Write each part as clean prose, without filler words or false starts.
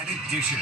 Edition.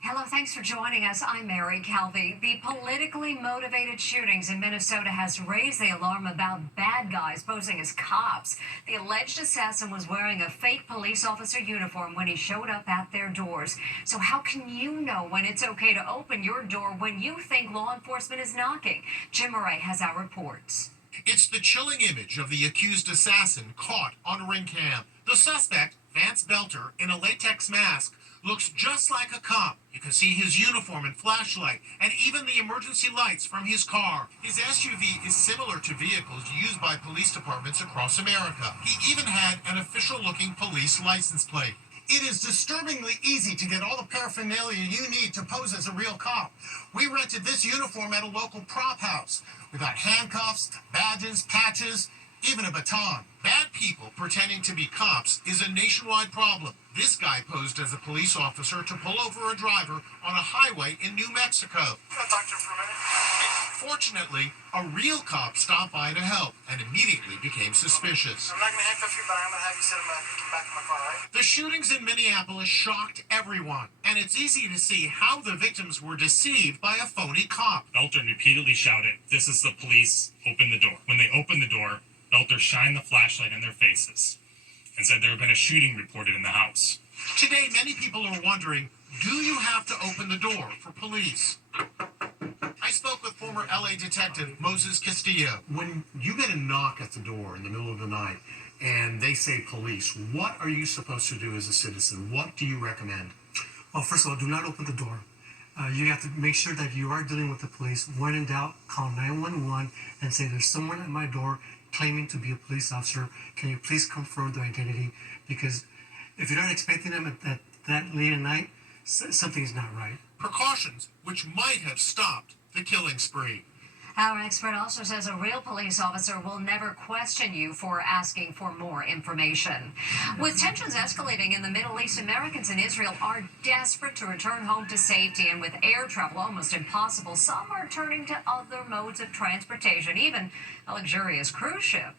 Hello, thanks for joining us. I'm Mary Calvi. The politically motivated shootings in Minnesota has raised the alarm about bad guys posing as cops. The alleged assassin was wearing a fake police officer uniform when he showed up at their doors. So how can you know when it's okay to open your door when you think law enforcement is knocking? Jim Murray has our reports. It's the chilling image of the accused assassin caught on ring cam. The suspect, Vance Belter, in a latex mask, looks just like a cop. You can see his uniform and flashlight, and even the emergency lights from his car. His SUV is similar to vehicles used by police departments across America. He even had an official-looking police license plate. It is disturbingly easy to get all the paraphernalia you need to pose as a real cop. We rented this uniform at a local prop house. We got handcuffs, badges, patches, even a baton. Bad people pretending to be cops is a nationwide problem. This guy posed as a police officer to pull over a driver on a highway in New Mexico. I'll talk to him for a minute. Fortunately, a real cop stopped by to help and immediately became suspicious. I'm not going to handcuff you, but I'm going to have you sit in the back of my car, right? The shootings in Minneapolis shocked everyone, and it's easy to see how the victims were deceived by a phony cop. Belter repeatedly shouted, "This is the police, open the door." When they opened the door, Belter shined the flashlight in their faces and said there had been a shooting reported in the house. Today, many people are wondering, do you have to open the door for police? I spoke with former LA detective Moses Castillo. When you get a knock at the door in the middle of the night and they say police, what are you supposed to do as a citizen? What do you recommend? Well, first of all, do not open the door. You have to make sure that you are dealing with the police. When in doubt, call 911 and say there's someone at my door claiming to be a police officer. Can you please confirm their identity? Because if you're not expecting them at that late at night, something is not right. Precautions which might have stopped the killing spree. Our expert also says a real police officer will never question you for asking for more information. With tensions escalating in the Middle East, Americans in Israel are desperate to return home to safety, and with air travel almost impossible, some are turning to other modes of transportation, even a luxurious cruise ship.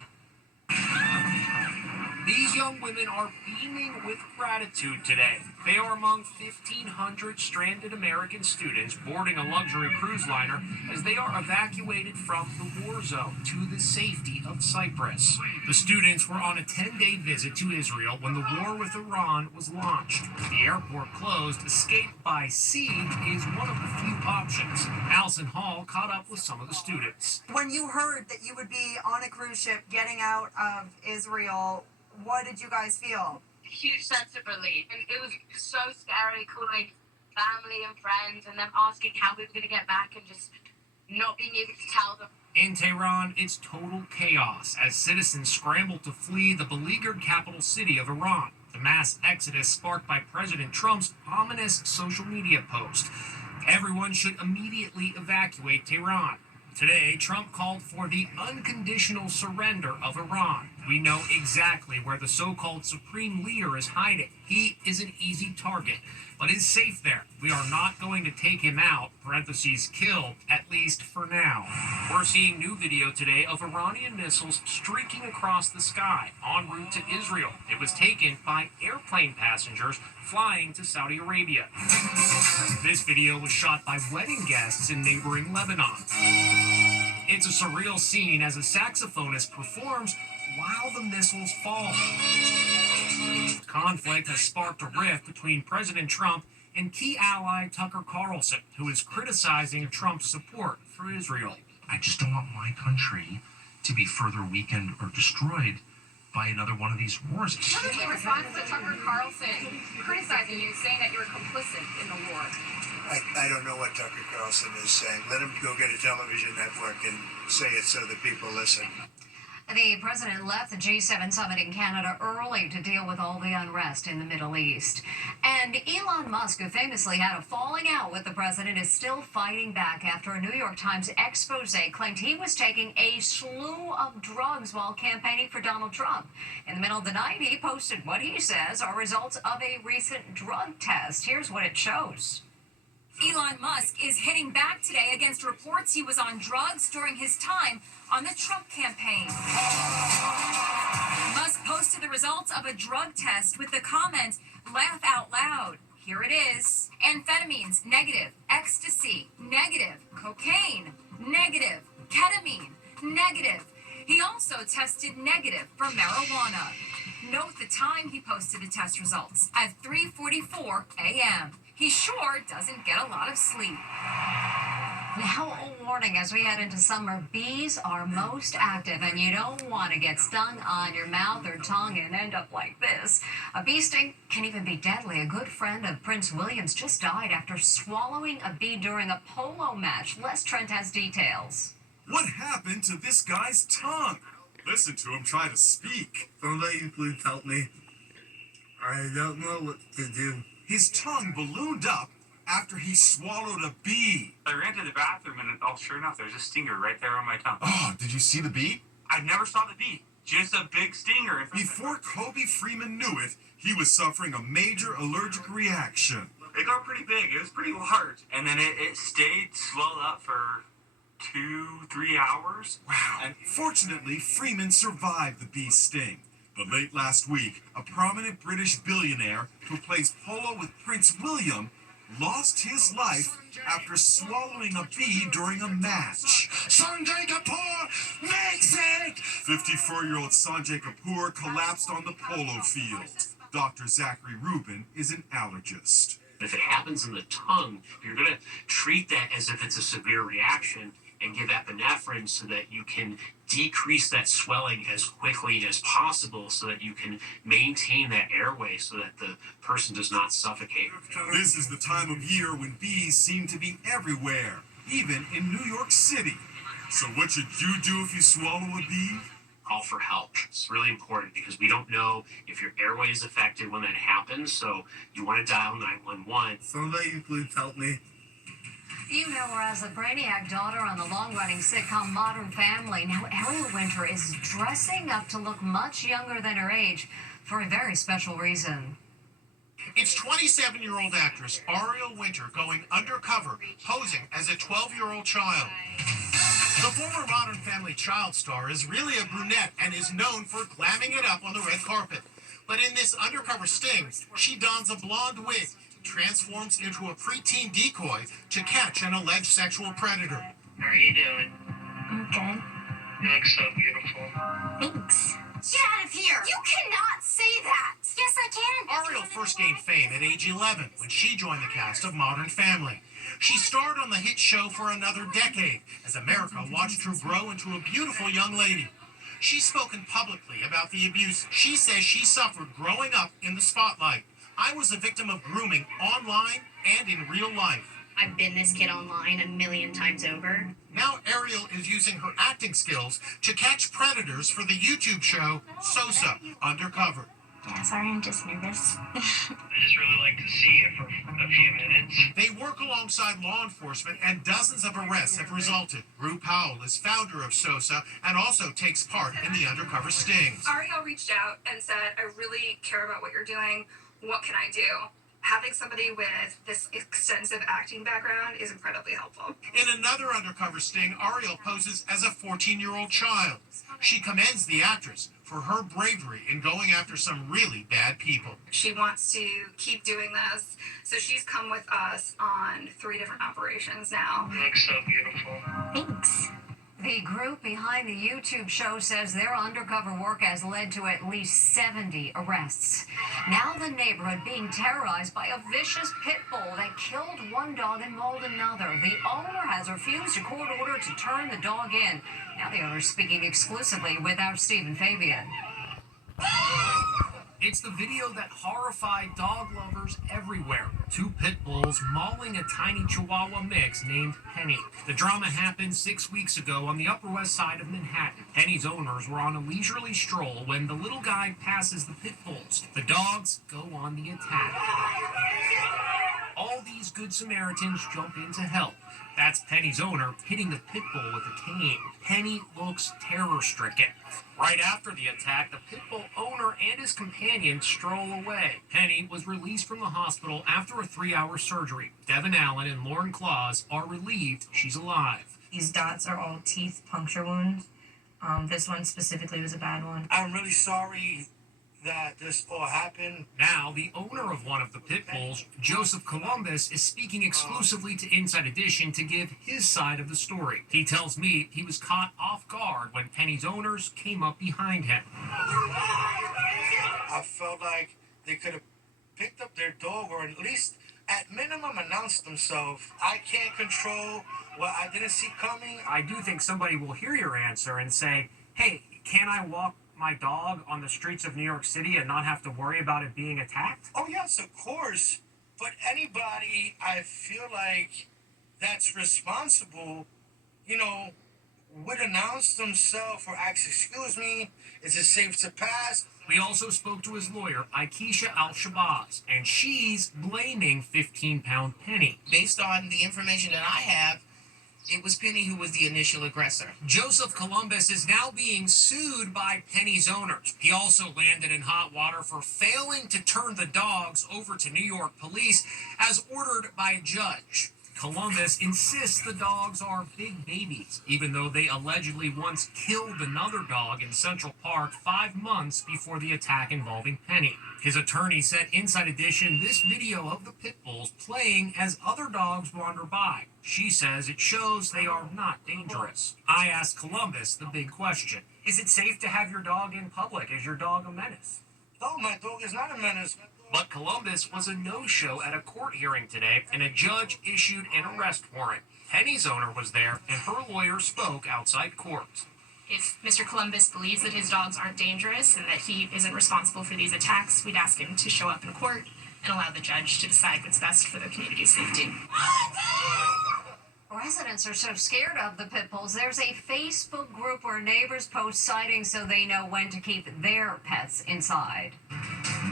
These young women are beaming with gratitude today. They are among 1,500 stranded American students boarding a luxury cruise liner as they are evacuated from the war zone to the safety of Cyprus. The students were on a 10-day visit to Israel when the war with Iran was launched. The airport closed. Escape by sea is one of the few options. Allison Hall caught up with some of the students. When you heard that you would be on a cruise ship getting out of Israel, what did you guys feel? Huge sense of relief. And it was so scary calling family and friends and them asking how we were going to get back and just not being able to tell them. In Tehran, it's total chaos as citizens scramble to flee the beleaguered capital city of Iran. The mass exodus sparked by President Trump's ominous social media post. Everyone should immediately evacuate Tehran. Today, Trump called for the unconditional surrender of Iran. We know exactly where the so-called supreme leader is hiding. He is an easy target, but is safe there. We are not going to take him out, parentheses, kill, at least for now. We're seeing new video today of Iranian missiles streaking across the sky en route to Israel. It was taken by airplane passengers flying to Saudi Arabia. This video was shot by wedding guests in neighboring Lebanon. It's a surreal scene as a saxophonist performs while the missiles fall. The conflict has sparked a rift between President Trump and key ally Tucker Carlson, who is criticizing Trump's support for Israel. I just don't want my country to be further weakened or destroyed by another one of these wars. What is the response to Tucker Carlson criticizing you, saying that you're complicit in the war? I don't know what Tucker Carlson is saying. Let him go get a television network and say it so that people listen. The president left the G7 summit in Canada early to deal with all the unrest in the Middle East. And Elon Musk, who famously had a falling out with the president, is still fighting back after a New York Times expose claimed he was taking a slew of drugs while campaigning for Donald Trump. In the middle of the night, he posted what he says are results of a recent drug test. Here's what it shows. Elon Musk is hitting back today against reports he was on drugs during his time on the Trump campaign. Musk posted the results of a drug test with the comment, "Laugh out loud." Here it is. Amphetamines, negative. Ecstasy, negative. Cocaine, negative. Ketamine, negative. He also tested negative for marijuana. Note the time he posted the test results at 3:44 a.m. He sure doesn't get a lot of sleep. Now, a warning as we head into summer, bees are most active, and you don't want to get stung on your mouth or tongue and end up like this. A bee sting can even be deadly. A good friend of Prince William's just died after swallowing a bee during a polo match. Les Trent has details. What happened to this guy's tongue? Listen to him try to speak. Somebody please help me. I don't know what to do. His tongue ballooned up after he swallowed a bee. I ran to the bathroom and sure enough, there's a stinger right there on my tongue. Oh, did you see the bee? I never saw the bee. Just a big stinger. Before Kobe Freeman knew it, he was suffering a major allergic reaction. It got pretty big. It was pretty large. And then it stayed swelled up for 2-3 hours. Wow. And fortunately, Freeman survived the bee sting. But late last week, a prominent British billionaire who plays polo with Prince William lost his life after swallowing a bee during a match. Sanjay Kapoor makes it! 54-year-old Sanjay Kapoor collapsed on the polo field. Dr. Zachary Rubin is an allergist. If it happens in the tongue, you're going to treat that as if it's a severe reaction and give epinephrine so that you can decrease that swelling as quickly as possible so that you can maintain that airway so that the person does not suffocate. This is the time of year when bees seem to be everywhere, even in New York City. So what should you do if you swallow a bee? Call for help. It's really important because we don't know if your airway is affected when that happens, so you want to dial 911. Somebody please help me. You know her as the brainiac daughter on the long-running sitcom Modern Family. Now, Ariel Winter is dressing up to look much younger than her age for a very special reason. It's 27-year-old actress Ariel Winter going undercover, posing as a 12-year-old child. The former Modern Family child star is really a brunette and is known for glamming it up on the red carpet. But in this undercover sting, she dons a blonde wig, transforms into a preteen decoy to catch an alleged sexual predator. How are you doing? I'm good. You look so beautiful. Thanks. Get out of here! You cannot say that! Yes, I can. Ariel first gained fame at age 11 when she joined the cast of Modern Family. She starred on the hit show for another decade as America watched her grow into a beautiful young lady. She's spoken publicly about the abuse she says she suffered growing up in the spotlight. I was a victim of grooming online and in real life. I've been this kid online a million times over. Now Ariel is using her acting skills to catch predators for the YouTube show Sosa Undercover. Yeah, sorry, I'm just nervous. I just really like to see you for a few minutes. They work alongside law enforcement and dozens of arrests have resulted. Rue Powell is founder of Sosa and also takes part in the undercover stings. Ariel reached out and said, I really care about what you're doing. What can I do? Having somebody with this extensive acting background is incredibly helpful. In another undercover sting, Ariel poses as a 14-year-old child. She commends the actress for her bravery in going after some really bad people. She wants to keep doing this, so she's come with us on 3 different operations now. You look so beautiful. Thanks. The group behind the YouTube show says their undercover work has led to at least 70 arrests. Now the neighborhood being terrorized by a vicious pit bull that killed one dog and mauled another. The owner has refused a court order to turn the dog in. Now the owner speaking exclusively with our Stephen Fabian. It's the video that horrified dog lovers everywhere. 2 pit bulls mauling a tiny Chihuahua mix named Penny. The drama happened 6 weeks ago on the Upper West Side of Manhattan. Penny's owners were on a leisurely stroll when the little guy passes the pit bulls. The dogs go on the attack. All these good Samaritans jump in to help. That's Penny's owner hitting the pit bull with a cane. Penny looks terror-stricken. Right after the attack, the pit bull owner and his companion stroll away. Penny was released from the hospital after a 3-hour surgery. Devin Allen and Lauren Claus are relieved she's alive. These dots are all teeth puncture wounds. This one specifically was a bad one. I'm really sorry that this all happened. Now, the owner of one of the pit bulls, Joseph Columbus, is speaking exclusively to Inside Edition to give his side of the story. He tells me he was caught off guard when Penny's owners came up behind him. I felt like they could have picked up their dog or at least at minimum announced themselves. I can't control what I didn't see coming. I do think somebody will hear your answer and say, hey, can I walk my dog on the streets of New York City and not have to worry about it being attacked? Oh yes, of course. But anybody I feel like that's responsible, would announce themselves or ask, excuse me, is it safe to pass? We also spoke to his lawyer, Aikisha Al-Shabazz, and she's blaming 15-pound Penny. Based on the information that I have, it was Penny who was the initial aggressor. Joseph Columbus is now being sued by Penny's owners. He also landed in hot water for failing to turn the dogs over to New York police as ordered by a judge. Columbus insists the dogs are big babies, even though they allegedly once killed another dog in Central Park 5 months before the attack involving Penny. His attorney said Inside Edition this video of the pit bulls playing as other dogs wander by. She says it shows they are not dangerous. I asked Columbus the big question. Is it safe to have your dog in public? Is your dog a menace? No, my dog is not a menace. But Columbus was a no-show at a court hearing today, and a judge issued an arrest warrant. Penny's owner was there, and her lawyer spoke outside court. If Mr. Columbus believes that his dogs aren't dangerous and that he isn't responsible for these attacks, we'd ask him to show up in court and allow the judge to decide what's best for the community's safety. Residents are so scared of the pit bulls, there's a Facebook group where neighbors post sightings so they know when to keep their pets inside.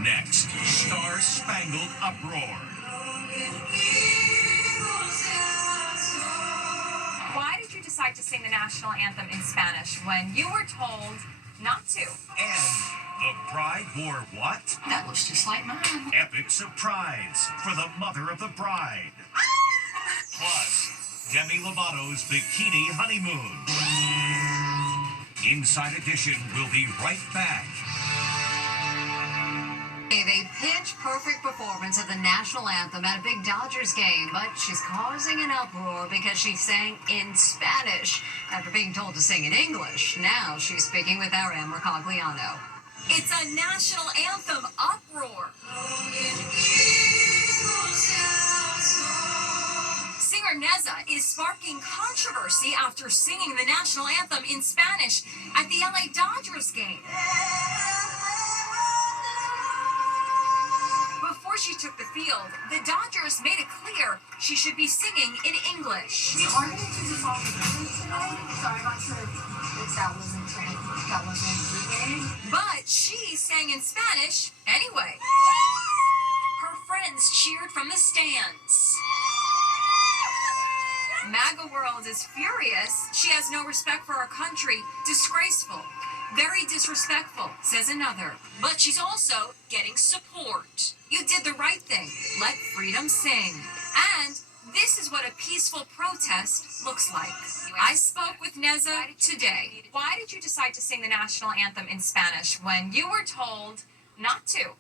Next, Star-Spangled Uproar. Why did you decide to sing the national anthem in Spanish when you were told not to? And the bride wore what? That looks just like mine. Epic surprise for the mother of the bride. Plus, Demi Lovato's bikini honeymoon. Inside Edition will be right back. Gave a pitch-perfect performance of the national anthem at a big Dodgers game, but she's causing an uproar because she sang in Spanish after being told to sing in English. Now she's speaking with Aram Mercogliano. It's a national anthem uproar. Singer Neza is sparking controversy after singing the national anthem in Spanish at the LA Dodgers game. Before she took the field, the Dodgers made it clear she should be singing in English. We are going to do the song in English tonight, so I'm not sure if that wasn't given. But she sang in Spanish anyway. Her friends cheered from the stands. MAGA World is furious. She has no respect for our country. Disgraceful. Very disrespectful, says another. But she's also getting support. You did the right thing. Let freedom sing. And this is what a peaceful protest looks like. I spoke with Neza today. Why did you decide to sing the national anthem in Spanish when you were told not to?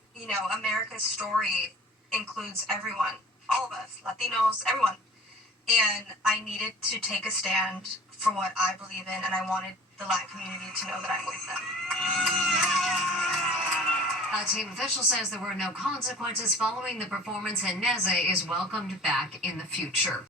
America's story includes everyone, all of us, Latinos, everyone. And I needed to take a stand for what I believe in, and I wanted the Latin community to know that I'm with them. A team official says there were no consequences following the performance, and Neza is welcomed back in the future.